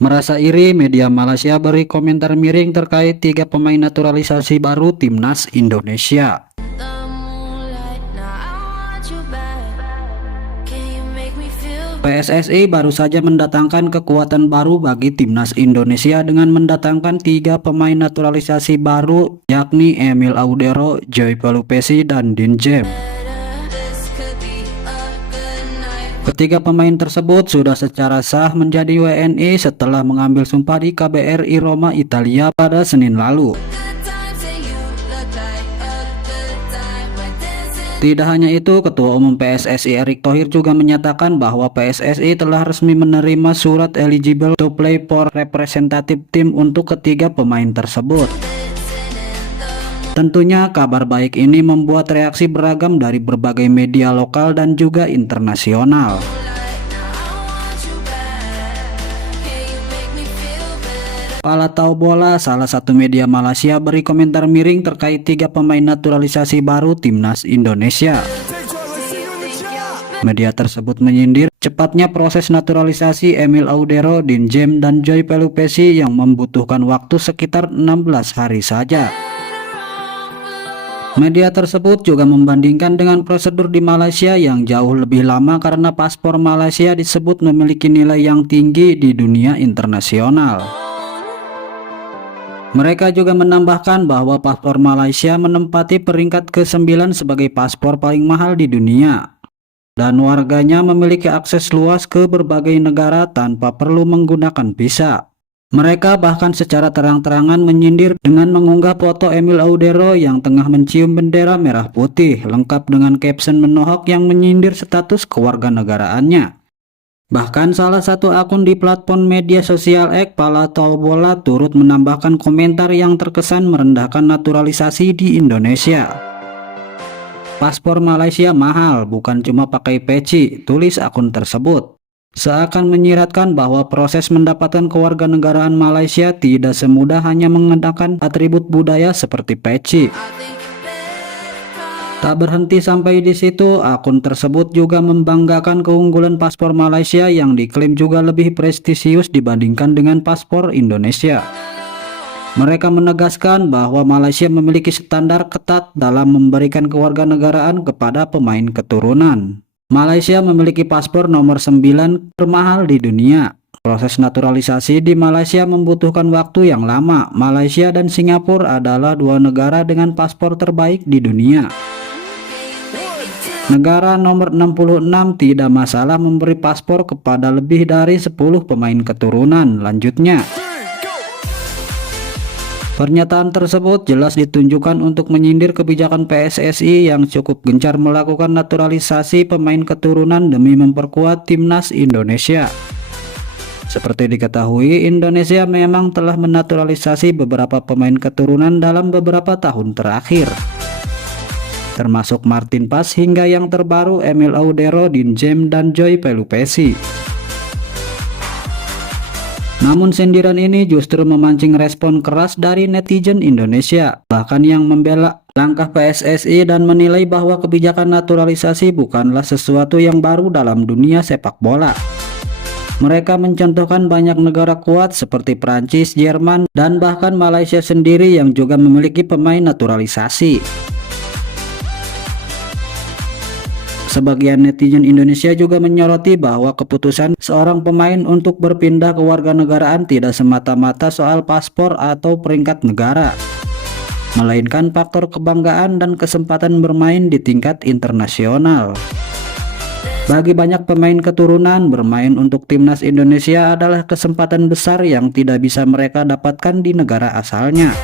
Merasa iri, media Malaysia beri komentar miring terkait 3 pemain naturalisasi baru timnas Indonesia. PSSI baru saja mendatangkan kekuatan baru bagi timnas Indonesia dengan mendatangkan 3 pemain naturalisasi baru, yakni Emil Audero, Joy Pelupesi, dan Din Jem. Ketiga pemain tersebut sudah secara sah menjadi WNI setelah mengambil sumpah di KBRI Roma, Italia pada Senin lalu. Tidak hanya itu, Ketua Umum PSSI Erick Thohir juga menyatakan bahwa PSSI telah resmi menerima surat eligible to play for representative team untuk ketiga pemain tersebut. Tentunya kabar baik ini membuat reaksi beragam dari berbagai media lokal dan juga internasional. Pala Tahu Bola, salah satu media Malaysia, beri komentar miring terkait 3 pemain naturalisasi baru timnas Indonesia. Media tersebut menyindir cepatnya proses naturalisasi Emil Audero, Din Jem, dan Joy Pelupesi yang membutuhkan waktu sekitar 16 hari saja. Media tersebut juga membandingkan dengan prosedur di Malaysia yang jauh lebih lama karena paspor Malaysia disebut memiliki nilai yang tinggi di dunia internasional. Mereka juga menambahkan bahwa paspor Malaysia menempati peringkat ke-9 sebagai paspor paling mahal di dunia, dan warganya memiliki akses luas ke berbagai negara tanpa perlu menggunakan visa. Mereka bahkan secara terang-terangan menyindir dengan mengunggah foto Emil Audero yang tengah mencium bendera merah putih, lengkap dengan caption menohok yang menyindir status kewarganegaraannya. Bahkan salah satu akun di platform media sosial X, Pala Tahu Bola, turut menambahkan komentar yang terkesan merendahkan naturalisasi di Indonesia. Paspor Malaysia mahal, bukan cuma pakai peci, tulis akun tersebut. Seakan menyiratkan bahwa proses mendapatkan kewarganegaraan Malaysia tidak semudah hanya mengenakan atribut budaya seperti peci. Tak berhenti sampai di situ, akun tersebut juga membanggakan keunggulan paspor Malaysia yang diklaim juga lebih prestisius dibandingkan dengan paspor Indonesia. Mereka menegaskan bahwa Malaysia memiliki standar ketat dalam memberikan kewarganegaraan kepada pemain keturunan. Malaysia memiliki paspor nomor 9 termahal di dunia. Proses naturalisasi di Malaysia membutuhkan waktu yang lama. Malaysia dan Singapura adalah 2 negara dengan paspor terbaik di dunia. Negara nomor 66 tidak masalah memberi paspor kepada lebih dari 10 pemain keturunan. Lanjutnya, pernyataan tersebut jelas ditunjukkan untuk menyindir kebijakan PSSI yang cukup gencar melakukan naturalisasi pemain keturunan demi memperkuat timnas Indonesia. Seperti diketahui, Indonesia memang telah menaturalisasi beberapa pemain keturunan dalam beberapa tahun terakhir, termasuk Martin Pas hingga yang terbaru Emil Audero, Din Jem, dan Joy Pelupesi. Namun sindiran ini justru memancing respon keras dari netizen Indonesia, bahkan yang membela langkah PSSI dan menilai bahwa kebijakan naturalisasi bukanlah sesuatu yang baru dalam dunia sepak bola. Mereka mencontohkan banyak negara kuat seperti Prancis, Jerman, dan bahkan Malaysia sendiri yang juga memiliki pemain naturalisasi. Sebagian netizen Indonesia juga menyoroti bahwa keputusan seorang pemain untuk berpindah ke warganegaraan tidak semata-mata soal paspor atau peringkat negara, melainkan faktor kebanggaan dan kesempatan bermain di tingkat internasional. Bagi banyak pemain keturunan, bermain untuk timnas Indonesia adalah kesempatan besar yang tidak bisa mereka dapatkan di negara asalnya.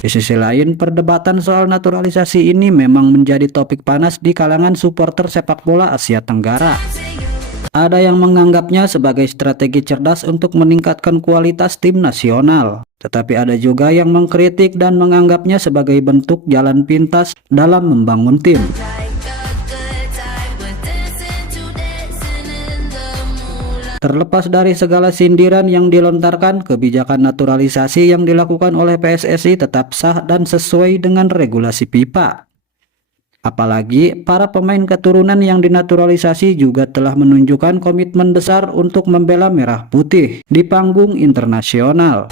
Di sisi lain, perdebatan soal naturalisasi ini memang menjadi topik panas di kalangan supporter sepak bola Asia Tenggara. Ada yang menganggapnya sebagai strategi cerdas untuk meningkatkan kualitas tim nasional, tetapi ada juga yang mengkritik dan menganggapnya sebagai bentuk jalan pintas dalam membangun tim. Terlepas dari segala sindiran yang dilontarkan, kebijakan naturalisasi yang dilakukan oleh PSSI tetap sah dan sesuai dengan regulasi FIFA. Apalagi para pemain keturunan yang dinaturalisasi juga telah menunjukkan komitmen besar untuk membela merah putih di panggung internasional.